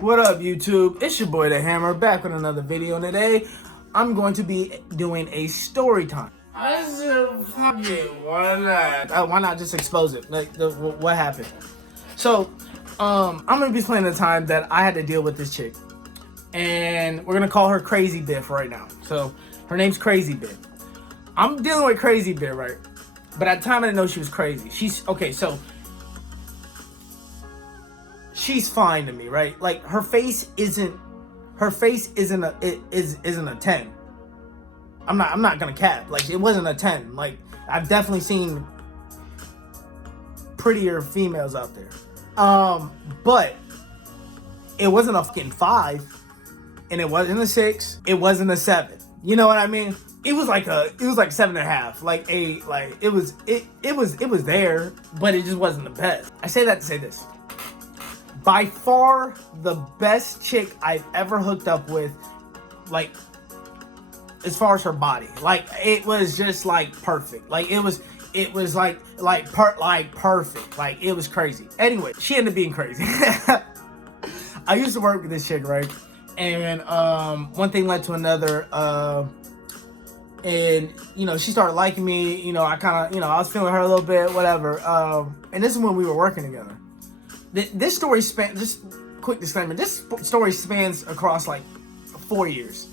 What up, YouTube? It's your boy The Hammer, back with another video, and today I'm going to be doing a story time. I said, fuck it, why not? Why not just expose it? Like, what happened? So, I'm gonna be playing the time that I had to deal with this chick, and we're gonna call her Crazy Biff right now. So, her name's Crazy Biff. I'm dealing with Crazy Biff, right? But at the time, I didn't know she was crazy. She's okay, so. She's fine to me, right? Like her face isn't a 10. I'm not gonna cap. Like it wasn't a 10. Like I've definitely seen prettier females out there. But it wasn't a fucking 5, and it wasn't a 6, it wasn't a 7. You know what I mean? It was like 7.5, like 8, like it was there, but it just wasn't the best. I say that to say this. By far the best chick I've ever hooked up with, like as far as her body, like it was just like perfect. Like it was like perfect. Like it was crazy. Anyway, she ended up being crazy. I used to work with this chick, right? And one thing led to another. And you know, she started liking me. You know, I kind of, I was feeling her a little bit, whatever. And this is when we were working together. This story just quick disclaimer, this story spans across like 4 years.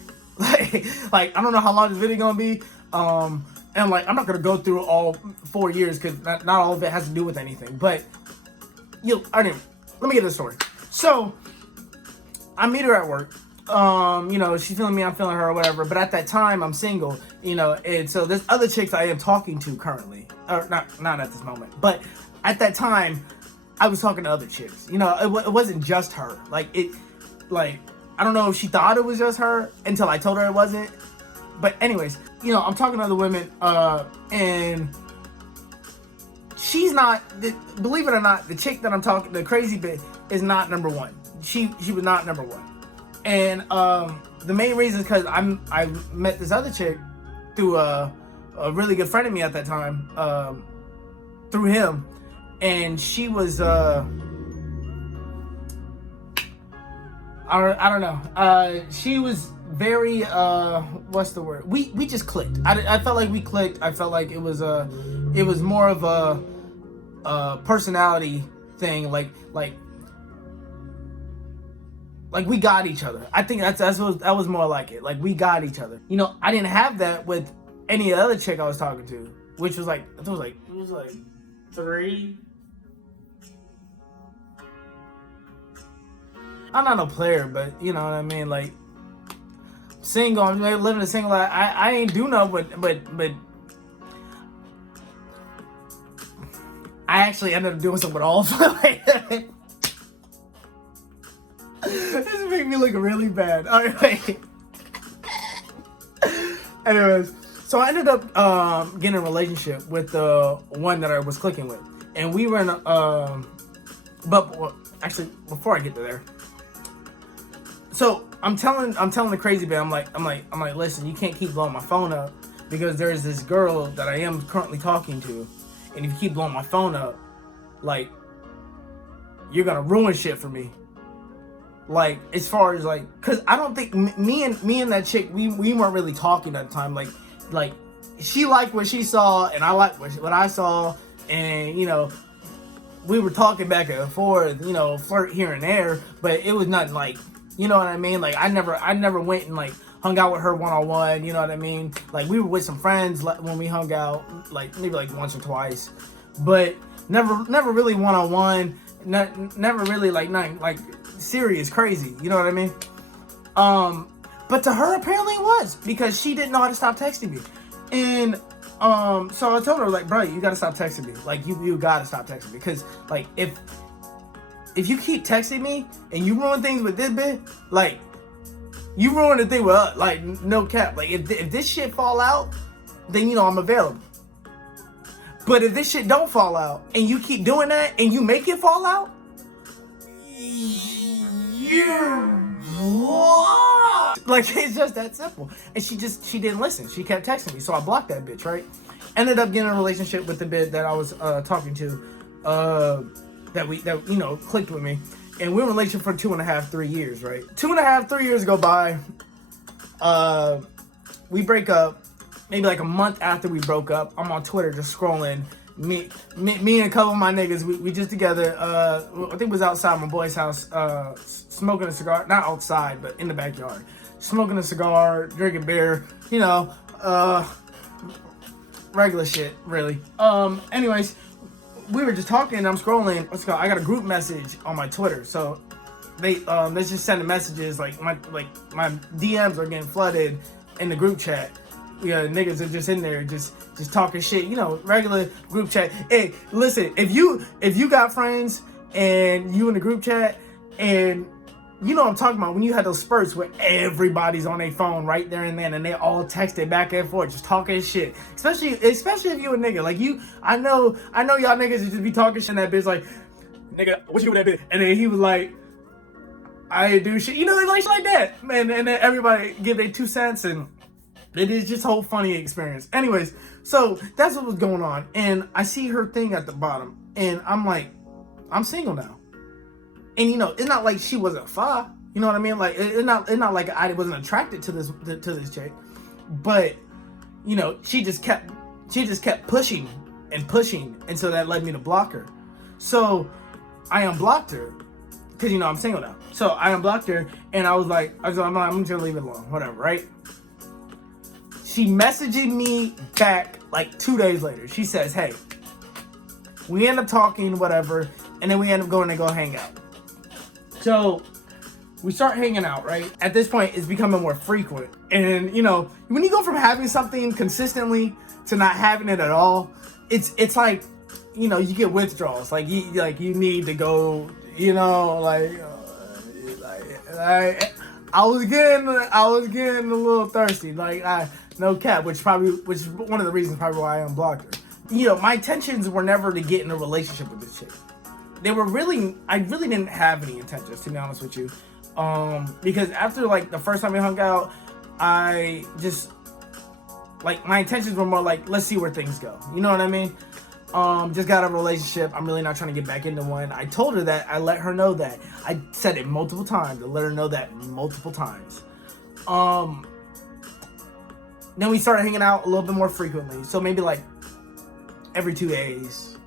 like I don't know how long this video gonna be. And like I'm not gonna go through all 4 years because not all of it has to do with anything. But anyway, let me get this story. So I meet her at work. She's feeling me, I'm feeling her, or whatever. But at that time, I'm single. And so there's other chicks I am talking to currently, or not at this moment. But at that time, I was talking to other chicks. It wasn't just her. I don't know if she thought it was just her until I told her it wasn't. But anyways, I'm talking to other women, and she's not, believe it or not, the chick that I'm talking, the Crazy Bit, is not number one. She was not number one. And the main reason is because I met this other chick through a really good friend of me at that time, through him. And she was, I don't know. She was very, what's the word? We just clicked. I felt like we clicked. I felt like it was more of a personality thing. Like we got each other. I think that was more like it. Like we got each other. I didn't have that with any other chick I was talking to, which was like, it was like 3. I'm not no player, but you know what I mean. Like single, I'm living a single life. I ain't do no, but I actually ended up doing something with all of them. This made me look really bad. All right. Anyways, so I ended up getting a relationship with the one that I was clicking with, and we were in actually before I get to there. So I'm telling the Crazy Bit, I'm like, listen, you can't keep blowing my phone up because there's this girl that I am currently talking to, and if you keep blowing my phone up, like, you're gonna ruin shit for me. Like, as far as like, cause I don't think me and that chick, we weren't really talking at the time. Like she liked what she saw, and I liked what I saw, and we were talking back and forth, flirt here and there, but it was nothing like. You know what I mean? Like I never went and like hung out with her one-on-one. You know what I mean? Like we were with some friends when we hung out, like maybe like once or twice, but never really one-on-one. Never really like nothing like serious, crazy. You know what I mean? But to her apparently it was because she didn't know how to stop texting me, and so I told her like, bro, you gotta stop texting me. Like you gotta stop texting me because like if you keep texting me and you ruin things with this bit, like, you ruin the thing with us, like, no cap. Like, if this shit fall out, then, I'm available. But if this shit don't fall out and you keep doing that and you make it fall out, like, it's just that simple. And she didn't listen. She kept texting me. So I blocked that bitch, right? Ended up getting a relationship with the bit that I was talking to, that clicked with me. and we were in a relationship for 2.5, 3 years, right? 2.5, 3 years go by. We break up. Maybe like a month after we broke up, I'm on Twitter just scrolling. Me and a couple of my niggas, we just together. I think it was outside my boy's house, smoking a cigar. Not outside, but in the backyard. Smoking a cigar, drinking beer, regular shit, really. Anyways, we were just talking and I'm scrolling. I got a group message on my Twitter. So they just sending messages like my DMs are getting flooded in the group chat. Yeah, niggas are just in there just talking shit, regular group chat. Hey, listen, if you got friends and you in the group chat, and you know what I'm talking about, when you had those spurts where everybody's on their phone right there and then, and they all texted back and forth, just talking shit. Especially if you a nigga. Like I know y'all niggas just be talking shit in that bitch like, nigga, what you do with that bitch? And then he was like, I do shit, like shit like that. Man, and then everybody give their 2 cents, and it is just a whole funny experience. Anyways, so that's what was going on. And I see her thing at the bottom. And I'm like, I'm single now. And, it's not like she wasn't fine. You know what I mean? Like, it's not like I wasn't attracted to this chick. But, she just kept pushing and pushing. And so that led me to block her. So I unblocked her. Because, I'm single now. So I unblocked her. And I'm just going to leave it alone. Whatever, right? She messaged me back like 2 days later. She says, hey, we end up talking, whatever, and then we end up going to go hang out. So we start hanging out, right? At this point, it's becoming more frequent. And, when you go from having something consistently to not having it at all, it's like, you get withdrawals. Like, you need to go, I was getting a little thirsty. No cap, which is one of the reasons probably why I unblocked her. My intentions were never to get in a relationship with this chick. I really didn't have any intentions, to be honest with you. Because after the first time we hung out, I just my intentions were more let's see where things go. You know what I mean? Just got a relationship. I'm really not trying to get back into one. I told her that. I let her know that. I said it multiple times. I let her know that multiple times. Then we started hanging out a little bit more frequently. So maybe every 2 days,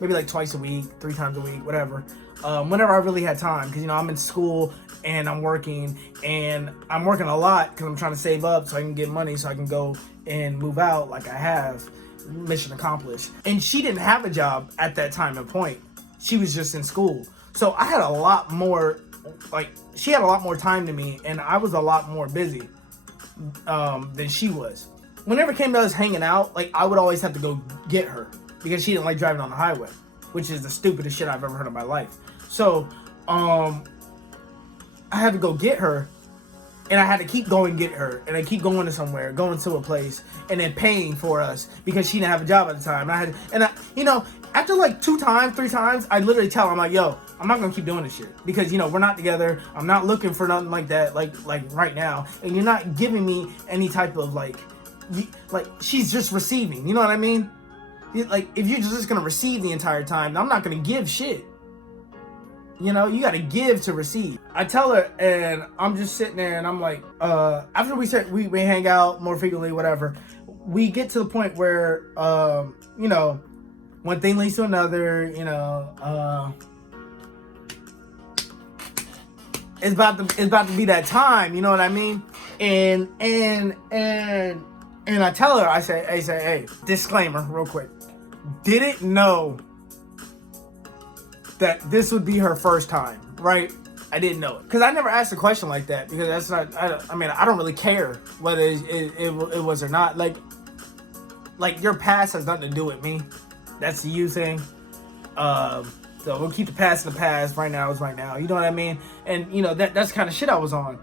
maybe twice a week, 3 times a week, whatever. Whenever I really had time, because I'm in school and I'm working a lot because I'm trying to save up so I can get money so I can go and move out like I have. Mission accomplished. And she didn't have a job at that time and point. She was just in school. So I had a lot more, she had a lot more time to me, and I was a lot more busy than she was. Whenever it came to us hanging out, I would always have to go get her because she didn't like driving on the highway, which is the stupidest shit I've ever heard in my life. So I had to go get her, and I had to keep going get her, and I keep going to somewhere, going to a place, and then paying for us because she didn't have a job at the time. After 2 times, 3 times, I literally tell her, I'm like, yo, I'm not gonna keep doing this shit because we're not together. I'm not looking for nothing like that, like right now, and you're not giving me any type of she's just receiving. You know what I mean? If you're just gonna receive the entire time, I'm not gonna give shit. You gotta give to receive. I tell her, and I'm just sitting there, and I'm like, after we hang out more frequently, whatever, we get to the point where, one thing leads to another, it's about to be that time, you know what I mean? And I tell her, I say, hey, disclaimer, real quick, didn't know that this would be her first time, right? I didn't know it because I never asked a question like that because that's not. I don't really care whether it was or not. Your past has nothing to do with me. That's the you thing. So we'll keep the past in the past. Right now is right now. You know what I mean? And that's the kind of shit I was on.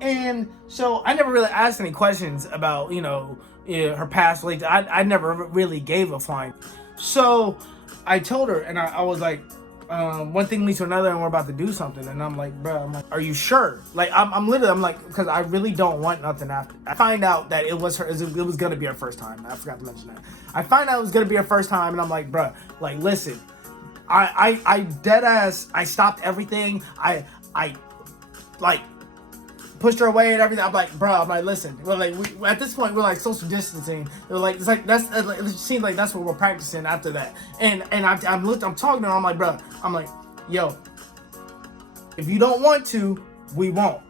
And so I never really asked any questions about her past. I never really gave a flying. So I told her, and I was like, one thing leads to another, and we're about to do something. And I'm like, bro, are you sure? I'm literally, because I really don't want nothing after. I find out that it was going to be her first time. I forgot to mention that. I find out it was going to be her first time, and I'm like, bro, listen, I dead ass. I stopped everything. I like pushed her away and everything. I'm like, bro. I'm like, listen. We're like, at this point, we're like social distancing. They're like, it's like that's. It seems like that's what we're practicing after that. And I'm talking to her. I'm like, bro. I'm like, yo, if you don't want to, we won't.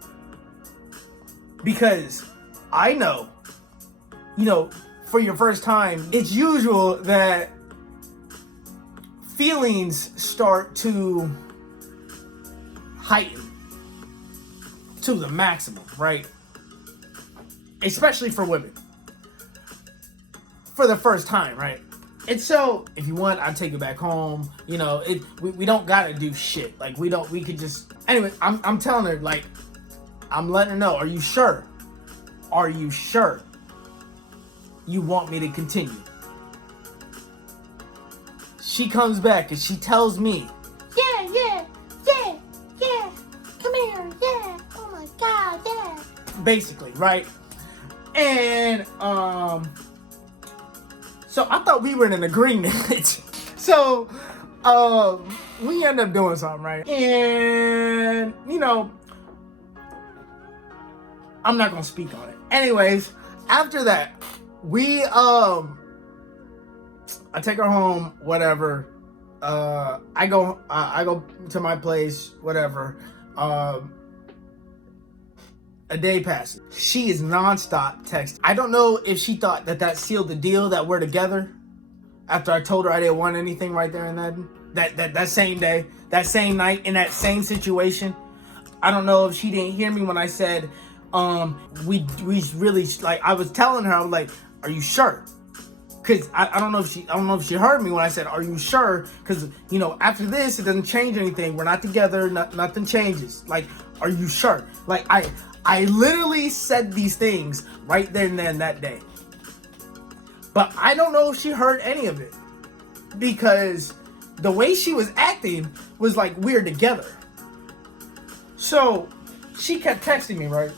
Because I know, for your first time, it's usual that feelings start to heighten to the maximum, right? Especially for women. For the first time, right? And so, if you want, I'll take you back home. We don't gotta do shit. Like, we could just... Anyway, I'm telling her, like, I'm letting her know, are you sure? Are you sure you want me to continue? She comes back and she tells me, yeah, come here, yeah, oh my God, yeah. Basically, right? And, so I thought we were in an agreement. So, we end up doing something, right? And, I'm not gonna speak on it. Anyways, after that, I take her home, whatever. I go to my place, whatever. A day passes. She is nonstop texting. I don't know if she thought that sealed the deal, that we're together. After I told her I didn't want anything right there and then. That same day, that same night, in that same situation. I don't know if she didn't hear me when I said, we really, like, I was telling her, I was like, are you sure? Cause I don't know if she heard me when I said, are you sure? Cause after this, it doesn't change anything. We're not together. Nothing changes. Like, are you sure? Like, I literally said these things right there and then that day. But I don't know if she heard any of it, because the way she was acting was like we're together. So she kept texting me, right?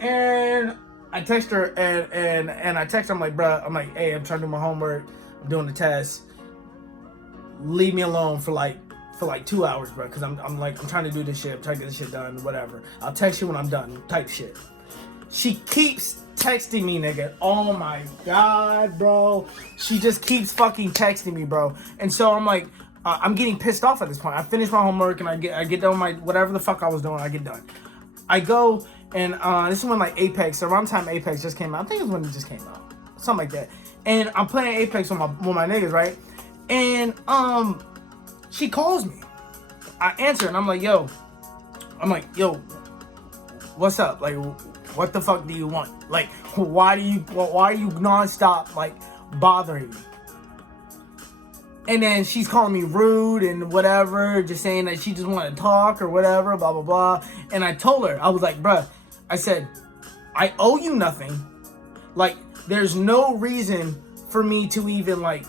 And I text her and I text her, I'm like, bruh, I'm like, hey, I'm trying to do my homework, I'm doing the test. Leave me alone for like 2 hours, bro, because I'm trying to do this shit, I'm trying to get this shit done, whatever. I'll text you when I'm done, type shit. She keeps texting me, nigga. Oh my God, bro. She just keeps fucking texting me, bro. And so I'm like, I'm getting pissed off at this point. I finish my homework and I get done with my whatever the fuck I was doing. I get done. I go and this is when like Apex, around the time Apex just came out. I think it was when it just came out, something like that. And I'm playing Apex with my niggas, right? And she calls me. I answer and I'm like, yo, what's up? Like, what the fuck do you want? Like, why are you nonstop like bothering me? And then she's calling me rude and whatever, just saying that she just wanted to talk or whatever, blah, blah, blah. And I told her, I was like, bruh, I said, I owe you nothing. Like, there's no reason for me to even like,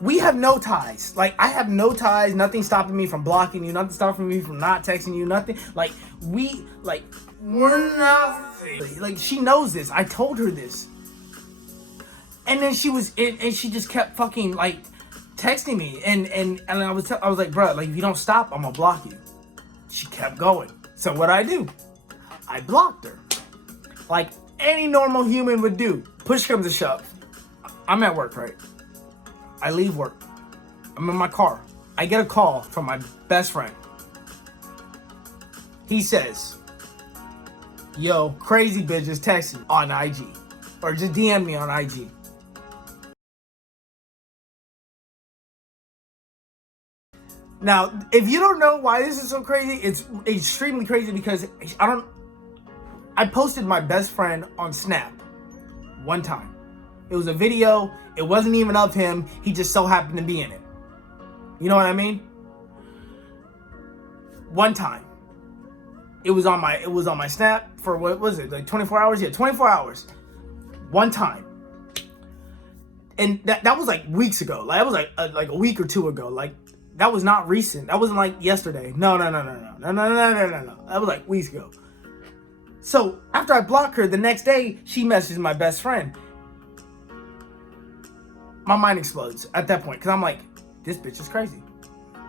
we have no ties. Like, I have no ties, nothing stopping me from blocking you, nothing stopping me from not texting you, nothing. Like, we're nothing. Like, she knows this. I told her this. And then she just kept fucking like texting me, and I was like, bro, like, if you don't stop, I'm gonna block you. She kept going. So what I do? I blocked her, like any normal human would do. Push comes to shove. I'm at work, right? I leave work. I'm in my car. I get a call from my best friend. He says, yo, crazy bitch is texting on IG, or just DM me on IG. Now, if you don't know why this is so crazy, it's extremely crazy because I posted my best friend on Snap one time. It was a video. It wasn't even of him. He just so happened to be in it. You know what I mean? One time. It was on my Snap for, what was it? Like 24 hours? Yeah, 24 hours. One time. And that was like weeks ago. Like, that was like a week or two ago. Like, that was not recent. That wasn't like yesterday. No. That was like weeks ago. So after I blocked her, the next day she messaged my best friend. my mind explodes at that point because I'm like, this bitch is crazy.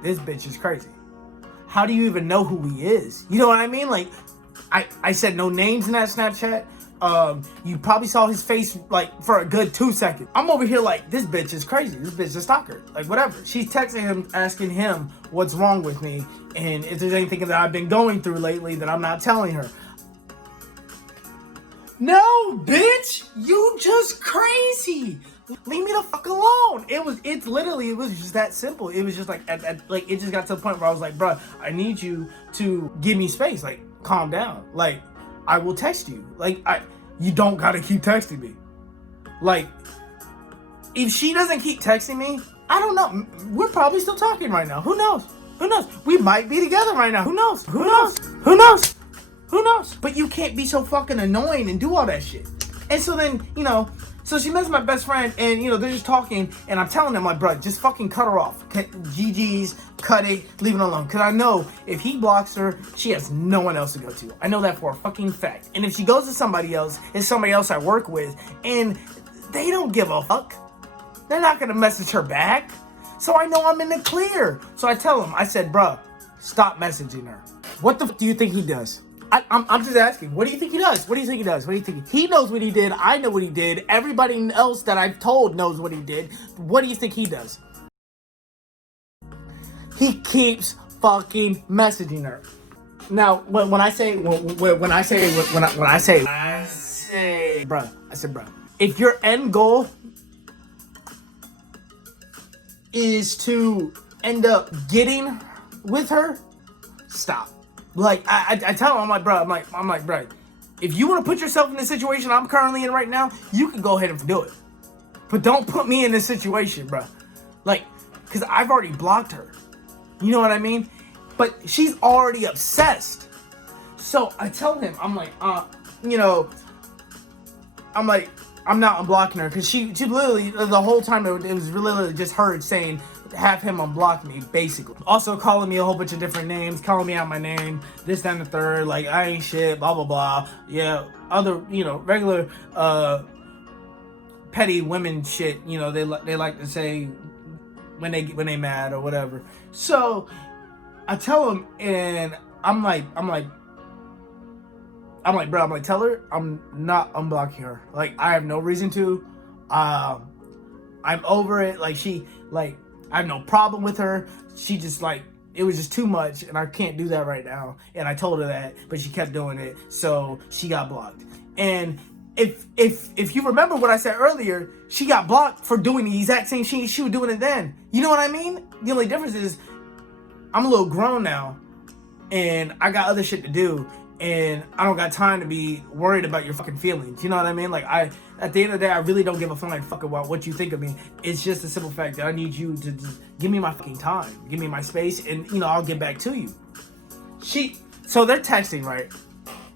This bitch is crazy. How do you even know who he is? You know what I mean? Like, I said no names in that Snapchat. You probably saw his face like for a good 2 seconds. I'm over here like, this bitch is crazy. This bitch is a stalker. Like, whatever. She's texting him, asking him what's wrong with me and if there's anything that I've been going through lately that I'm not telling her. No, bitch, you just crazy. Leave me the fuck alone. It was just that simple. It was just like, like it just got to the point where I was like, bruh, I need you to give me space. Like, calm down. Like, I will text you. Like, you don't gotta keep texting me. Like, if she doesn't keep texting me, I don't know. We're probably still talking right now. Who knows? Who knows? We might be together right now. Who knows? Who knows? Who knows? Who knows? But you can't be so fucking annoying and do all that shit. And so then, you know, so she met my best friend and, you know, they're just talking and I'm telling them, like, bro, just fucking cut her off. GG's, cut it, leave it alone. Because I know if he blocks her, she has no one else to go to. I know that for a fucking fact. And if she goes to somebody else, it's somebody else I work with and they don't give a fuck. They're not going to message her back. So I know I'm in the clear. So I tell him, I said, bro, stop messaging her. What the fuck do you think he does? I'm just asking. What do you think he does? What do you think he does? What do you think? He knows what he did. I know what he did. Everybody else that I've told knows what he did. What do you think he does? He keeps fucking messaging her. Now, when I say, bruh, I said, bruh, if your end goal is to end up getting with her, stop. Like, I tell him, I'm like, bro, if you want to put yourself in the situation I'm currently in right now, you can go ahead and do it. But don't put me in this situation, bro. Like, because I've already blocked her. You know what I mean? But she's already obsessed. So I tell him, I'm like, you know, I'm like, I'm not unblocking her. Because she literally, the whole time, it was literally just her saying, have him unblock me, basically. Also calling me a whole bunch of different names, calling me out my name, this, that, and the third, like, I ain't shit, blah, blah, blah. Yeah, other, you know, regular, petty women shit, you know, they like to say when they mad or whatever. So, I tell him, and I'm like, bro, tell her I'm not unblocking her. Like, I have no reason to. I'm over it. Like, I have no problem with her. She just, like, it was just too much, and I can't do that right now. And I told her that, but she kept doing it, so she got blocked. And if you remember what I said earlier, she got blocked for doing the exact same shit she was doing it then. You know what I mean? The only difference is I'm a little grown now, and I got other shit to do, and I don't got time to be worried about your fucking feelings. You know what I mean? Like, at the end of the day, I really don't give a flying fuck about what you think of me. It's just a simple fact that I need you to just give me my fucking time, give me my space, and, you know, I'll get back to you. So they're texting, right?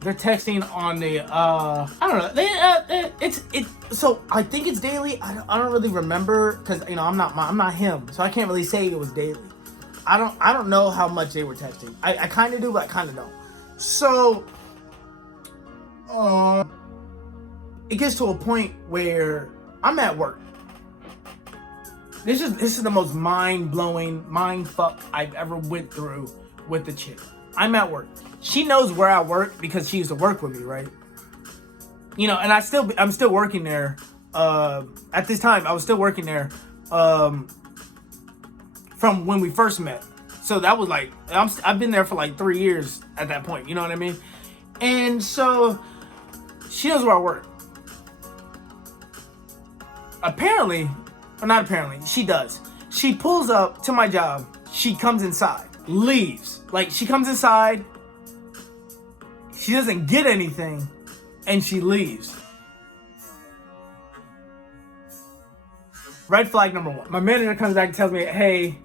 They're texting on the, I don't know. So I think it's daily. I don't really remember because, you know, I'm not him, so I can't really say it was daily. I don't know how much they were texting. I kind of do, but I kind of don't. So, it gets to a point where I'm at work. This is the most mind-blowing, mind-fuck I've ever went through with the chick. I'm at work. She knows where I work because she used to work with me, right? You know, and I'm still working there. At this time, I was still working there from when we first met. So that was like, I've been there for like 3 years at that point. You know what I mean? And so she knows where I work. Apparently, or not apparently, she does. She pulls up to my job. She comes inside, leaves. Like, she comes inside, she doesn't get anything, and she leaves. Red flag number one. My manager comes back and tells me, hey,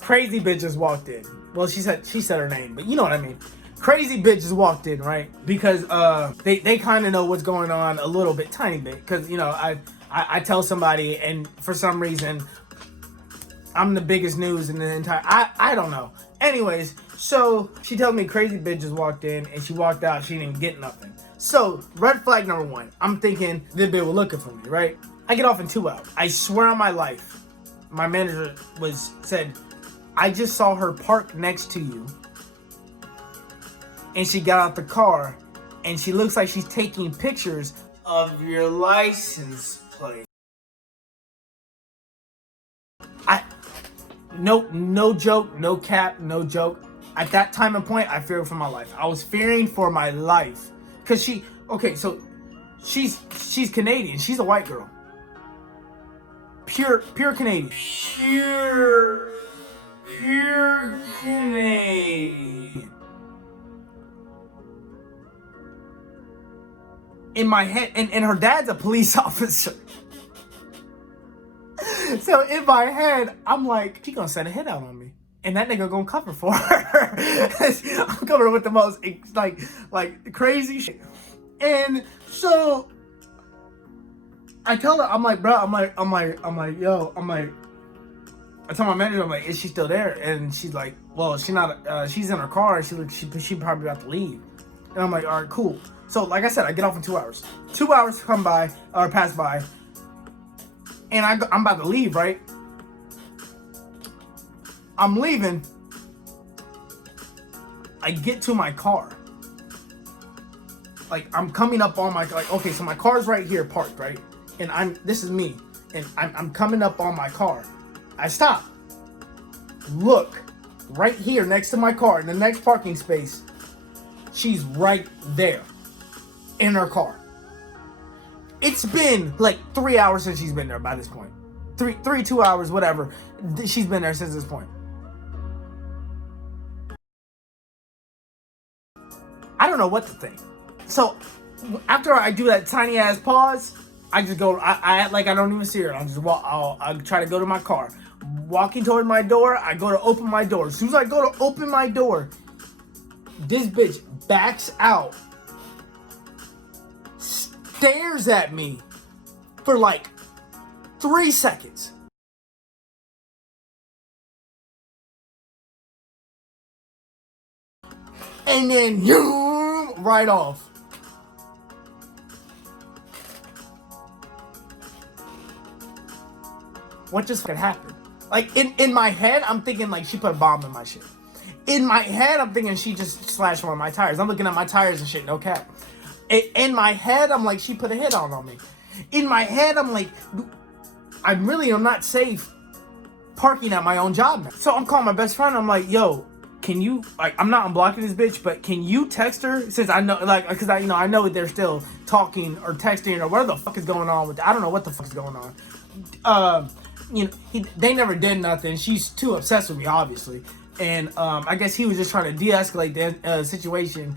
crazy bitch just walked in. Well, she said her name, but you know what I mean. Crazy bitch just walked in, right? Because they kind of know what's going on a little bit, tiny bit. Because, you know, I tell somebody, and for some reason, I'm the biggest news in the entire... I don't know. Anyways, so she tells me crazy bitch just walked in, and she walked out. She didn't get nothing. So, red flag number one. I'm thinking this bitch was looking for me, right? I get off in 2 hours. I swear on my life, my manager said, I just saw her park next to you. And she got out the car and she looks like she's taking pictures of your license plate. No joke, no cap, no joke. At that time and point, I feared for my life. I was fearing for my life. Cause she's Canadian. She's a white girl. Pure Canadian. Pure Canadian. In my head, and her dad's a police officer. So in my head, I'm like, she gonna set a hit out on me. And that nigga gonna cover for her. I'm covering with the most like crazy shit. And so I tell her, I'm like, bro, I'm like, yo, I tell my manager, I'm like, is she still there? And she's like, well, she's not, she's in her car. She probably about to leave. And I'm like, all right, cool. So like I said, I get off in 2 hours. 2 hours come by, or pass by. And I'm about to leave, right? I'm leaving. I get to my car. Like, I'm coming up on okay, so my car's right here parked, right? And this is me. And I'm coming up on my car. I stop. Look, right here next to my car, in the next parking space. She's right there. In her car. It's been like 3 hours since she's been there by this point. 2 hours, whatever. She's been there since this point. I don't know what to think. So after I do that tiny ass pause, I just go. I act like I don't even see her. I'll just walk. I'll try to go to my car. Walking toward my door, I go to open my door. As soon as I go to open my door, this bitch backs out, stares at me for like 3 seconds. And then right off. What just fucking happened? Like in my head, I'm thinking like she put a bomb in my shit. In my head, I'm thinking she just slashed one of my tires. I'm looking at my tires and shit, no cap. In my head, I'm like, she put a hit on me. In my head, I'm like, I'm not safe parking at my own job now. So I'm calling my best friend. I'm like, yo, can you, like, I'm not unblocking this bitch, but can you text her? Since I know, like, because I know they're still talking or texting or whatever the fuck is going on with, I don't know what the fuck is going on. They never did nothing. She's too obsessed with me, obviously. And I guess he was just trying to de-escalate the situation.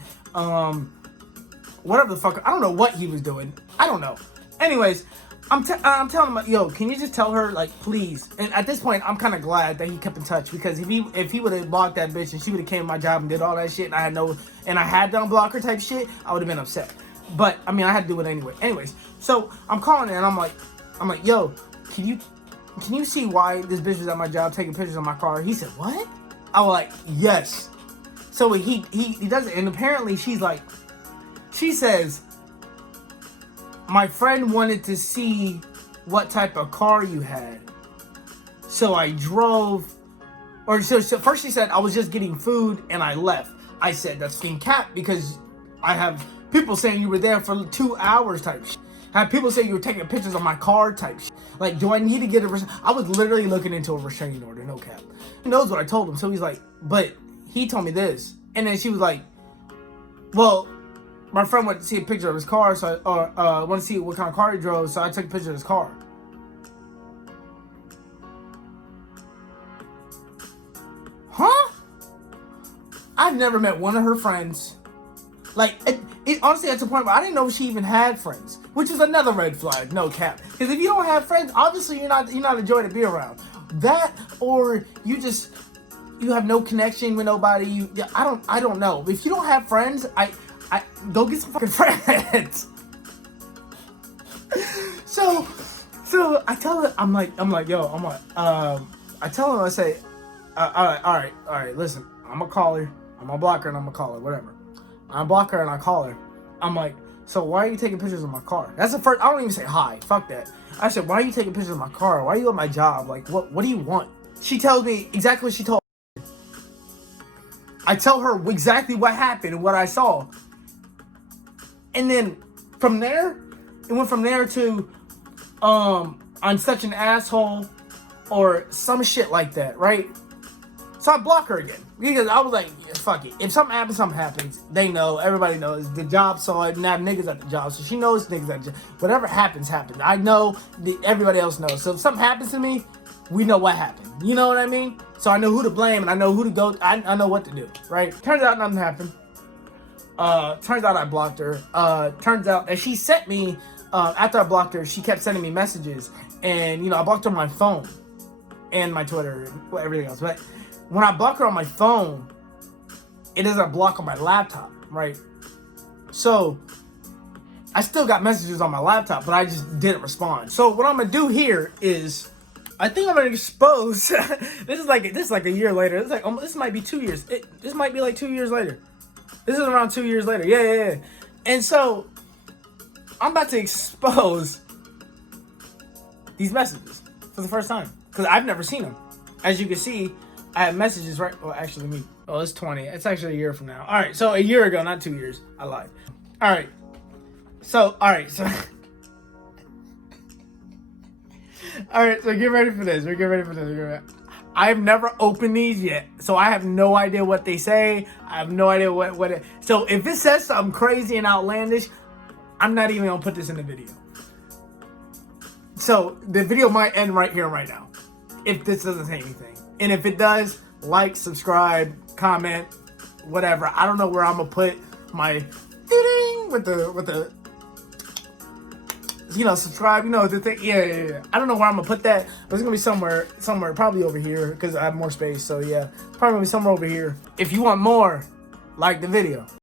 Whatever the fuck, I don't know what he was doing. I don't know. Anyways, I'm telling him, yo, can you just tell her, like, please? And at this point, I'm kind of glad that he kept in touch, because if he would have blocked that bitch and she would have came to my job and did all that shit, and I had to unblock her type shit, I would have been upset. But I mean, I had to do it anyway. Anyways, so I'm calling her and I'm like, yo, can you see why this bitch was at my job taking pictures of my car? He said, what? I was like, yes. So he does it, and apparently she says, my friend wanted to see what type of car you had. So I drove, so first she said, I was just getting food and I left. I said, that's fucking cap, because I have people saying you were there for 2 hours type shit. I have people saying you were taking pictures of my car type shit. Like, do I need to get I was literally looking into a restraining order, no cap. He knows what I told him, so he's like, but he told me this. And then she was like, well, my friend wanted to see a picture of his car, so wanted to see what kind of car he drove, so I took a picture of his car. Huh? I've never met one of her friends. Like, it honestly, at the point where I didn't know she even had friends, which is another red flag, no cap. Because if you don't have friends, obviously you're not a joy to be around. That, or you have no connection with nobody. I don't know. If you don't have friends, I go get some fucking friends. So I tell her, I'm like, yo, I tell her, I say, all right, listen, I'm gonna call her, I'm gonna block her, and I'm gonna call her, whatever. I block her and I call her. I'm like, So why are you taking pictures of my car? That's the first. I don't even say hi. Fuck that. I said, why are you taking pictures of my car? Why are you at my job? Like, what do you want? She tells me exactly what she told me. I tell her exactly what happened and what I saw. And then from there, it went from there to, I'm such an asshole or some shit like that, right? So I block her again because I was like, yeah, fuck it. If something happens, something happens. They know. Everybody knows. The job saw it. Now niggas at the job, so she knows niggas at the job. Whatever happens, happens. I know. Everybody else knows. So if something happens to me, we know what happened. You know what I mean? So I know who to blame and I know who to go. I know what to do. Right? Turns out nothing happened. Turns out I blocked her. Turns out that she sent me. After I blocked her, she kept sending me messages, and I blocked her on my phone and my Twitter and everything else, but. When I block her on my phone, it doesn't block on my laptop, right? So, I still got messages on my laptop, but I just didn't respond. So, what I'm gonna do here is, I think I'm gonna expose. This is like a year later. It's like this might be 2 years. This might be like 2 years later. This is around 2 years later. Yeah. And so, I'm about to expose these messages for the first time because I've never seen them. As you can see. I have messages right. Well, actually, it's 20. It's actually a year from now. All right, so a year ago, not 2 years. I lied. All right. So. All right, so get ready for this. I've never opened these yet, so I have no idea what they say. I have no idea what it. So if it says something crazy and outlandish, I'm not even gonna put this in the video. So the video might end right here, right now, if this doesn't say anything. And if it does, like, subscribe, comment, whatever. I don't know where I'm gonna put my with the subscribe, the thing. Yeah. I don't know where I'm gonna put that, but it's gonna be somewhere, probably over here because I have more space. So yeah, probably gonna be somewhere over here. If you want more, like the video.